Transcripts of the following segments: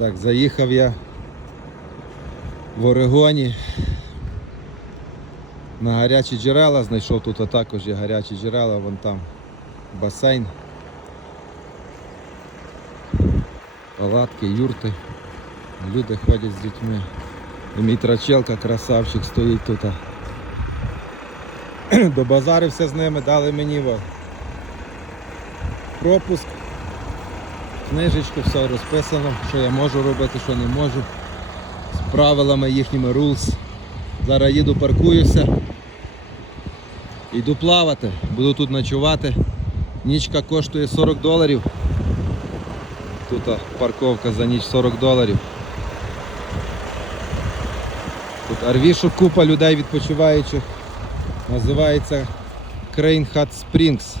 Так, заїхав я в Орегоні на гарячі джерела, знайшов тут а також є гарячі джерела, вон там басейн. Палатки, юрти. Люди ходять з дітьми. І мій трачелка, красавчик, стоїть тут. Добазарився з ними, дали мені пропуск, книжечку, все розписано, що я можу робити, що не можу. З правилами їхніми rules. Зараз їду, паркуюся. Йду плавати, буду тут ночувати. Нічка коштує 40 доларів. Тут парковка за ніч 40 доларів. Тут арвішок купа людей відпочиваючих. Називається Crane Hot Springs.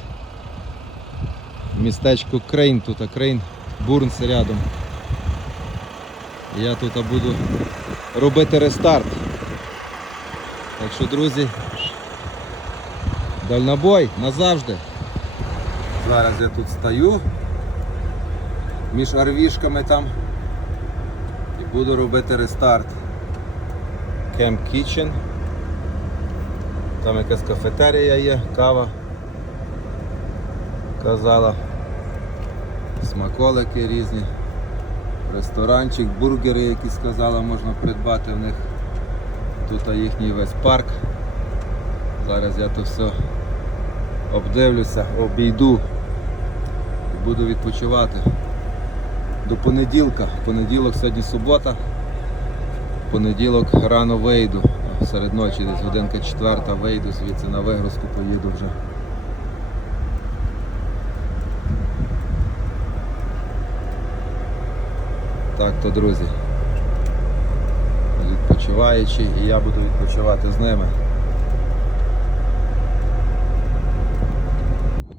Містечко Крейн тут, а Крейн Бурнс рядом. Я тут буду робити рестарт. Так що, друзі, дальнобой назавжди. Зараз я тут стою між арвішками там і буду робити рестарт. Camp Kitchen. Там якась кафетерія є, кава. Казала. Смаколики різні. Ресторанчик, бургери, які сказала, можна придбати в них. Тут їхній весь парк. Зараз я то все обдивлюся, обійду і буду відпочивати. До понеділка. Понеділок сьогодні субота. Понеділок рано вийду. Серед ночі десь годинка четверта вийду звідси на вигрузку поїду вже. Так то, друзі. Відпочиваючи і я буду відпочивати з ними.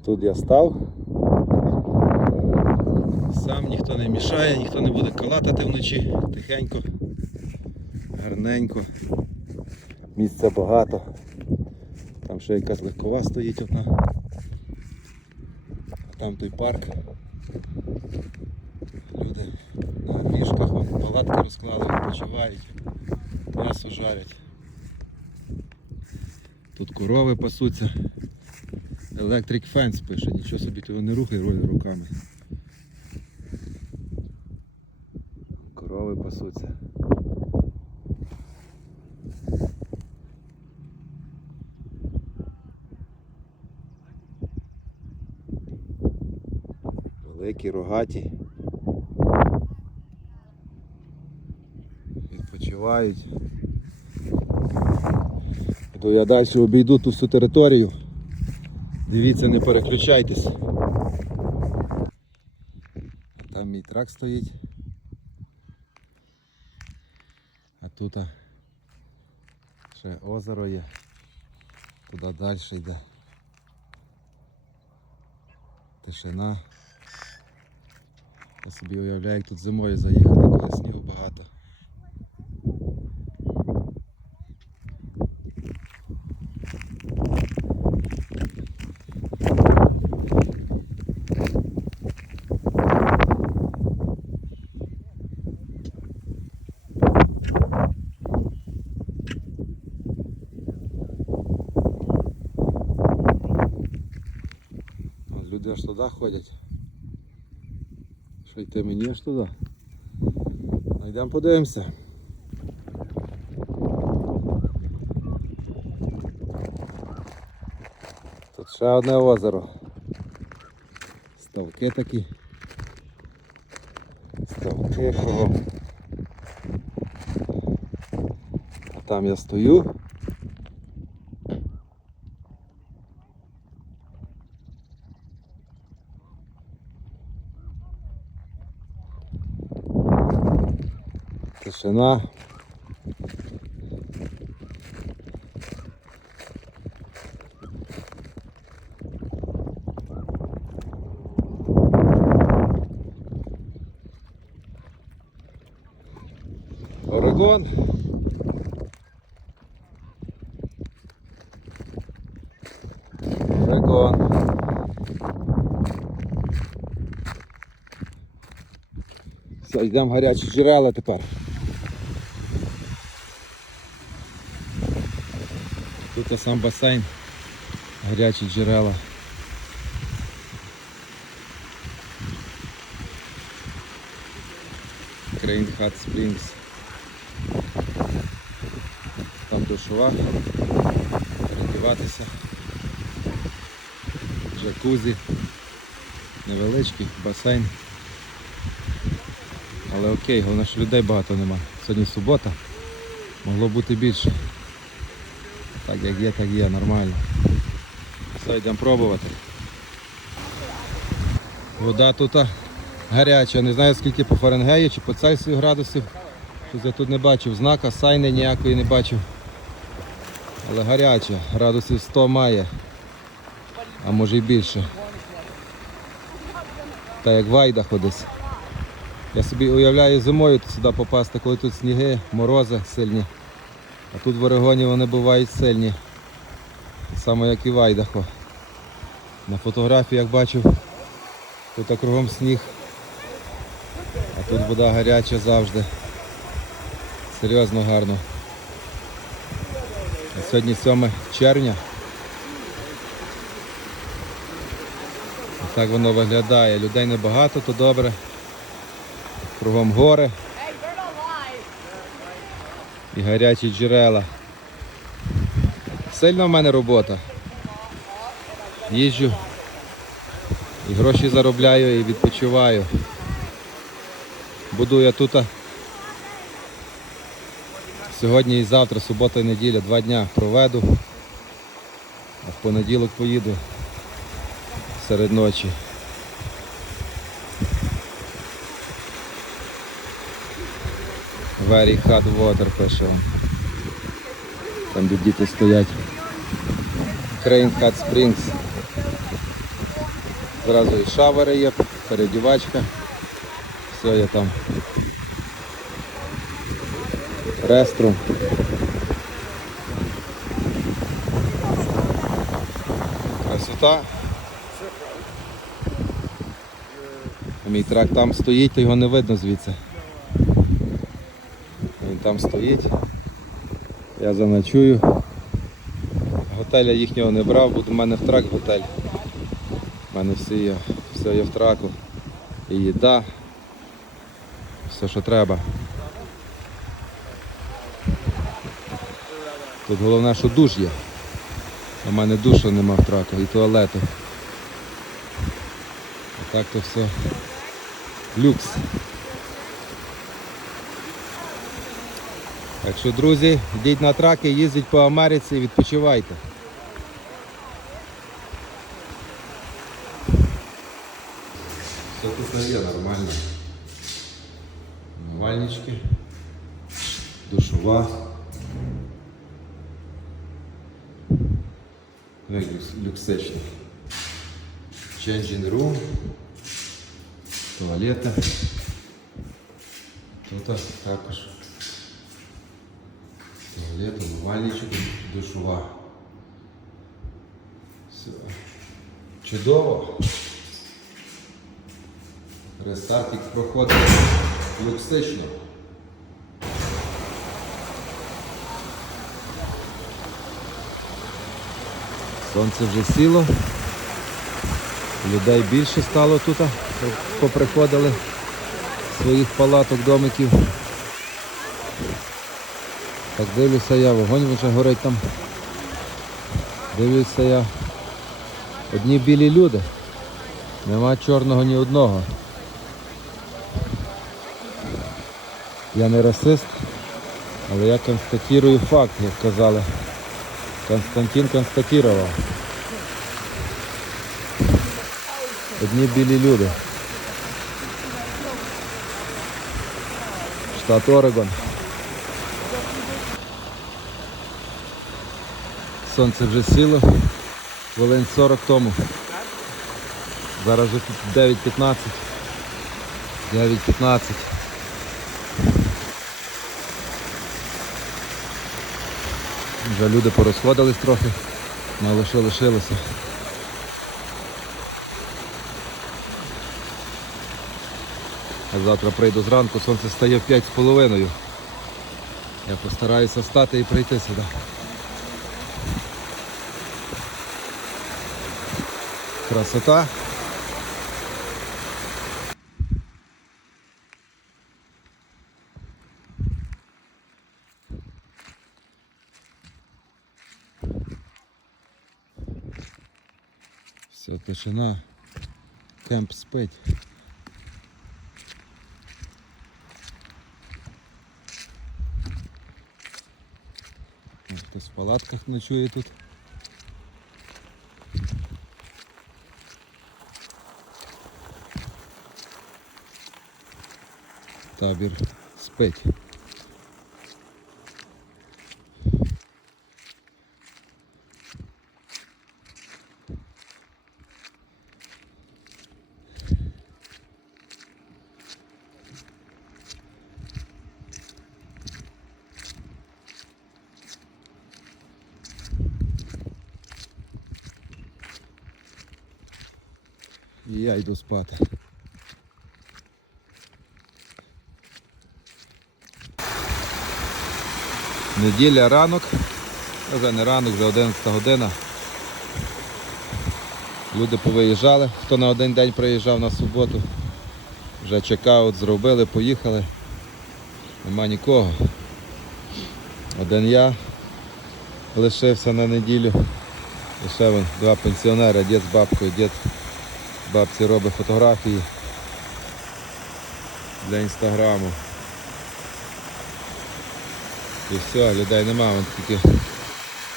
Тут я став. Сам ніхто не мішає, ніхто не буде калатати вночі, тихенько, гарненько. Місця багато. Там ще якась легкова стоїть одна. Там той парк. Люди мішках вон, палатки розклали, відпочивають, м'ясо жарять. Тут корови пасуться. Electric Fence пише, нічого собі того не рухай руками. Корови пасуться. Великі, рогаті. Відпочивають. То я далі обійду ту всю територію. Дивіться, не переключайтесь. Там мій трак стоїть. А тут ще озеро є. Туди далі йде. Тишина. Я собі уявляю, як тут зимою заїхати, коли снігу багато. От Люди аж туди ходять. Що йти мені аж туди? Ну йдемо подивимося. Тут ще одне озеро. Ставки такі. Ставки. Там я стою. Тишина. Орегон. Орегон. Все, йдемо гарячі джерела тепер. Тут сам басейн, гарячі джерела. Crane Hot Springs. Там душова, передіватися. Джакузі, невеличкий басейн. Але окей, головне, що людей багато нема. Сьогодні субота, могло бути більше. Так як є, так є, нормально. Все, йдемо пробувати. Вода тут гаряча, не знаю скільки по Фаренгею чи по Цельсію градусів. Щось я тут не бачив знака, сайни ніякої не бачив. Але гаряча, градусів 100 має, а може й більше. Та як в Айдахо десь. Я собі уявляю зимою сюди попасти, коли тут сніги, морози сильні. А тут в Орегоні вони бувають сильні. Само як і в Айдахо. На фотографіях бачив, тут кругом сніг. А тут вода гаряча завжди. Серйозно гарно. А сьогодні 7 червня. Так воно виглядає. Людей небагато, то добре. Кругом гори і гарячі джерела. Сильно в мене робота. Їжджу. І гроші заробляю і відпочиваю. Буду я тут сьогодні і завтра, субота і неділя, два дня проведу. А в понеділок поїду серед ночі. Very hot water пише. Там де діти стоять. Crane Hot Springs. Зразу і шавери є, передівачка. Все є там. Реструм. Красота. Мій трак там стоїть, то його не видно звідси. Там стоїть. Я заночую. Готеля їхнього не брав, буде в мене в трак готель. У мене все є, все є в траку. І їда. Все, що треба. Тут головне, що душ є. У мене душу нема в траку і туалету. А так то все люкс. Так що, друзі, йдіть на траки, їздіть по Америці і відпочивайте. Все тут є нормально. Навальнички, душова. Ну, як люкс- люксично. Changing room. Туалети. Тут також. Туалет, умивальничок, душова. Все. Чудово. Рестартик проходить люксично. Сонце вже сіло. Людей більше стало тут, поприходили своїх палаток, домиків. Так дивлюся я, вогонь вже горить там. Дивлюся я. Одні білі люди. Нема чорного ні одного. Я не расист, але я констатую факт, як казали. Константин констатував. Одні білі люди. Штат Орегон. Сонце вже сіло, хвилин 40 тому. Зараз вже 9.15. 9.15. Вже люди порозходились трохи, мало що лишилося. А завтра прийду зранку, сонце стає в 5,5. Я постараюся встати і прийти сюди. Красота. Все, тишина. Кемп спить. Хтось в палатках ночує тут. Табір спить. І я йду спати. Неділя ранок, вже не ранок, вже 11 година. Люди повиїжджали, хто на один день приїжджав на суботу. Вже чекаут зробили, поїхали. Нема нікого. Один я лишився на неділю. Ще вон, два пенсіонери, дід з бабкою, дід бабці робить фотографії для інстаграму. І все, людей нема, вон тільки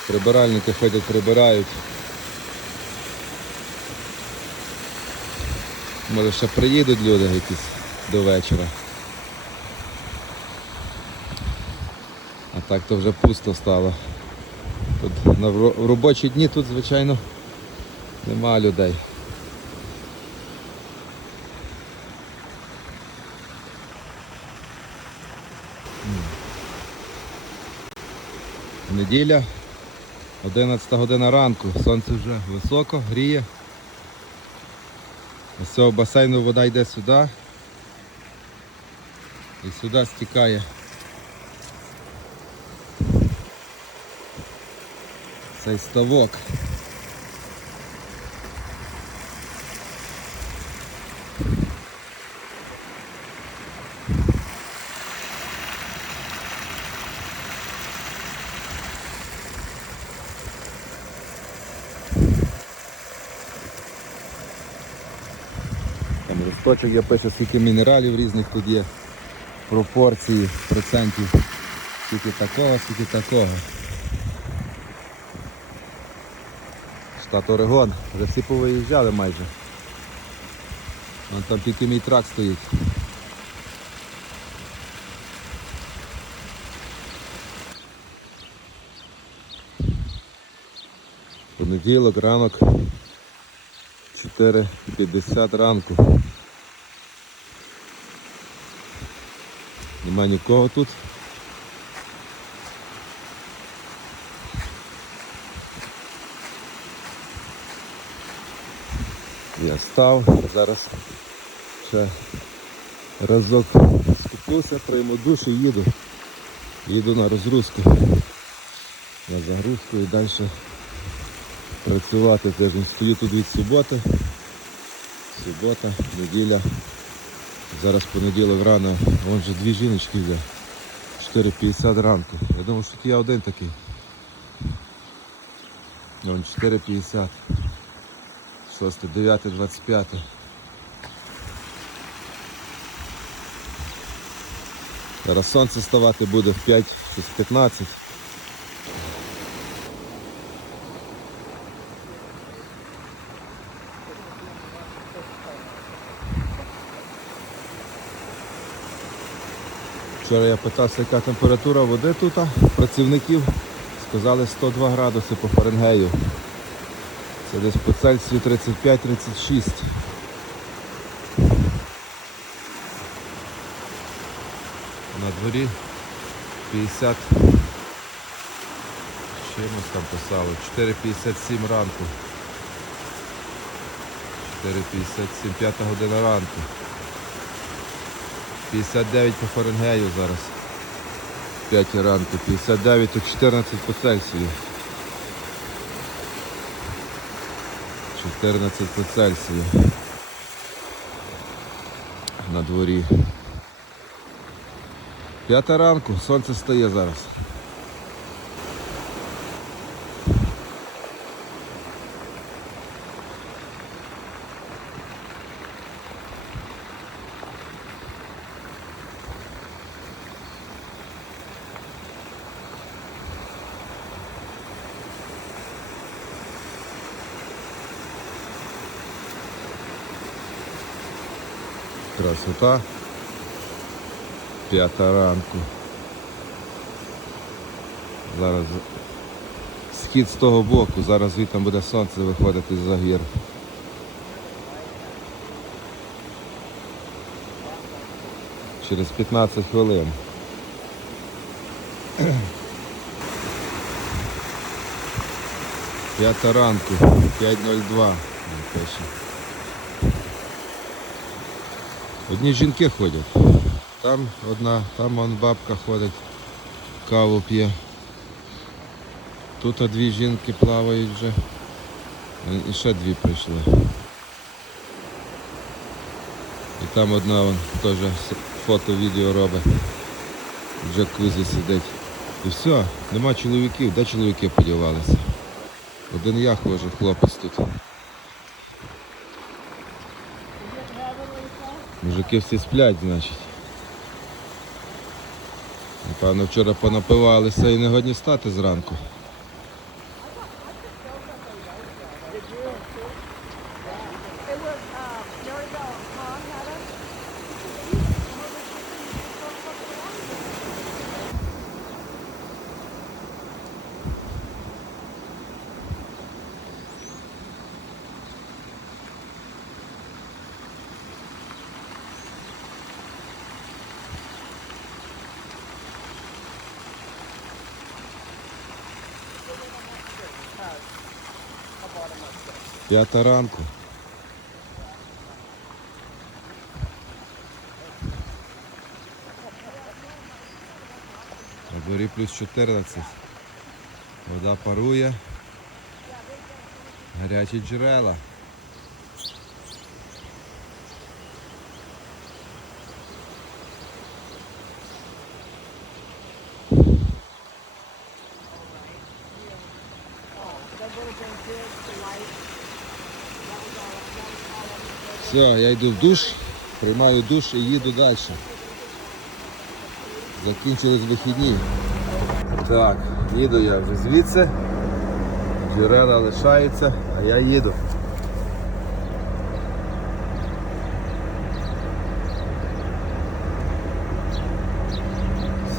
прибиральники ходять, прибирають. Може ще приїдуть люди якісь до вечора. А так то вже пусто стало. Тут на робочі дні тут, звичайно, нема людей. Неділя, 11 година ранку, сонце вже високо, гріє. З цього басейну вода йде сюди. І сюди стікає. Цей ставок. Там листочок я пишу, скільки мінералів різних тут є, пропорції, процентів, скільки такого, скільки такого. Штат Орегон, вже всі повиїжджали майже. Вон там тільки мій трак стоїть. Понеділок, ранок, 4.50 ранку. Нема нікого тут. Я став, зараз ще разок скупуся, прийму душ і їду. Їду на розгрузку. На загрузку і далі працювати тиждень. Стою тут від суботи. Субота, неділя. Зараз понеділок рано, вон же дві жіночки йде. 4.50 ранку. Я думав, що я один такий. Вон 4.50. 6, 9, 25. Зараз сонце ставати буде в 5, Вчора я питався, яка температура води тут, працівників. Сказали 102 градуси по Фаренгею. Це десь по Цельсію 35-36. На дворі 50. Чимось там писало. 4.57 ранку. 4.57, 5 година ранку. 59 по Фаренгею зараз. 5 ранку, 59 у 14 по Цельсію. 14 по Цельсію. На дворі. П'ята ранку, сонце стає зараз. Красота. П'ята ранку. Зараз схід з того боку, зараз звідти буде сонце виходити з-за гір. Через 15 хвилин. П'ята ранку, 5.02. він пише. Одні жінки ходять. Там одна, там вон бабка ходить, каву п'є. Тут дві жінки плавають вже. І ще дві прийшли. І там одна вон теж фото-відео робить. В джакузі сидить. І все, нема чоловіків. Де чоловіки подівалися? Один я ходжу, хлопець тут. Мужики всі сплять, значить. Напевно, вчора понапивалися і не годні стати зранку. П'ята ранку. На плюс 14. Вода парує. Гарячі джерела. Все, я йду в душ, приймаю душ і їду далі. Закінчились вихідні. Так, їду я вже звідси. Джерела лишаються, а я їду.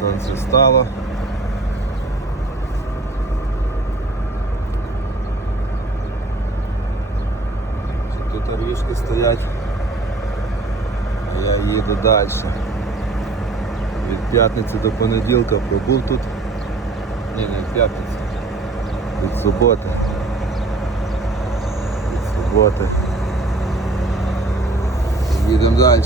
Сонце стало. Тут стоять. Я їду далі. Від п'ятниці до понеділка пробув тут. Ні, не від п'ятниці. Від суботи. Від суботи. Їдемо далі.